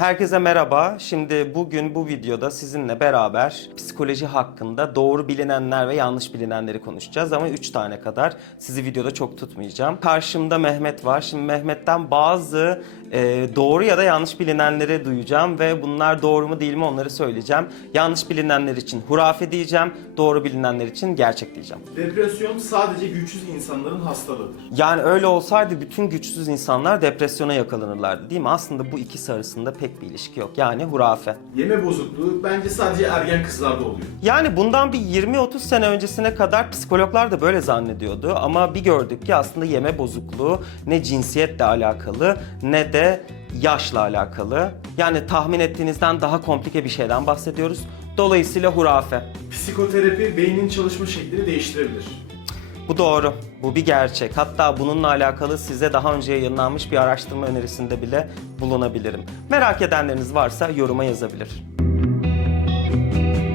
Herkese merhaba. Şimdi bugün bu videoda sizinle beraber psikoloji hakkında doğru bilinenler ve yanlış bilinenleri konuşacağız. Ama 3 tane kadar. Sizi videoda çok tutmayacağım. Karşımda Mehmet var. Şimdi Mehmet'ten bazı doğru ya da yanlış bilinenleri duyacağım ve bunlar doğru mu değil mi onları söyleyeceğim. Yanlış bilinenler için hurafe diyeceğim. Doğru bilinenler için gerçek diyeceğim. Depresyon sadece güçsüz insanların hastalığıdır. Yani öyle olsaydı bütün güçsüz insanlar depresyona yakalanırlardı değil mi? Aslında bu ikisi arasında pek bir ilişki yok. Yani hurafe. Yeme bozukluğu bence sadece ergen kızlarda oluyor. Yani bundan bir 20-30 sene öncesine kadar psikologlar da böyle zannediyordu. Ama bir gördük ki aslında yeme bozukluğu ne cinsiyetle alakalı ne de yaşla alakalı. Yani tahmin ettiğinizden daha komplike bir şeyden bahsediyoruz. Dolayısıyla hurafe. Psikoterapi beynin çalışma şeklini değiştirebilir. Bu doğru. Bu bir gerçek. Hatta bununla alakalı size daha önce yayınlanmış bir araştırma önerisinde bile bulunabilirim. Merak edenleriniz varsa yoruma yazabilir.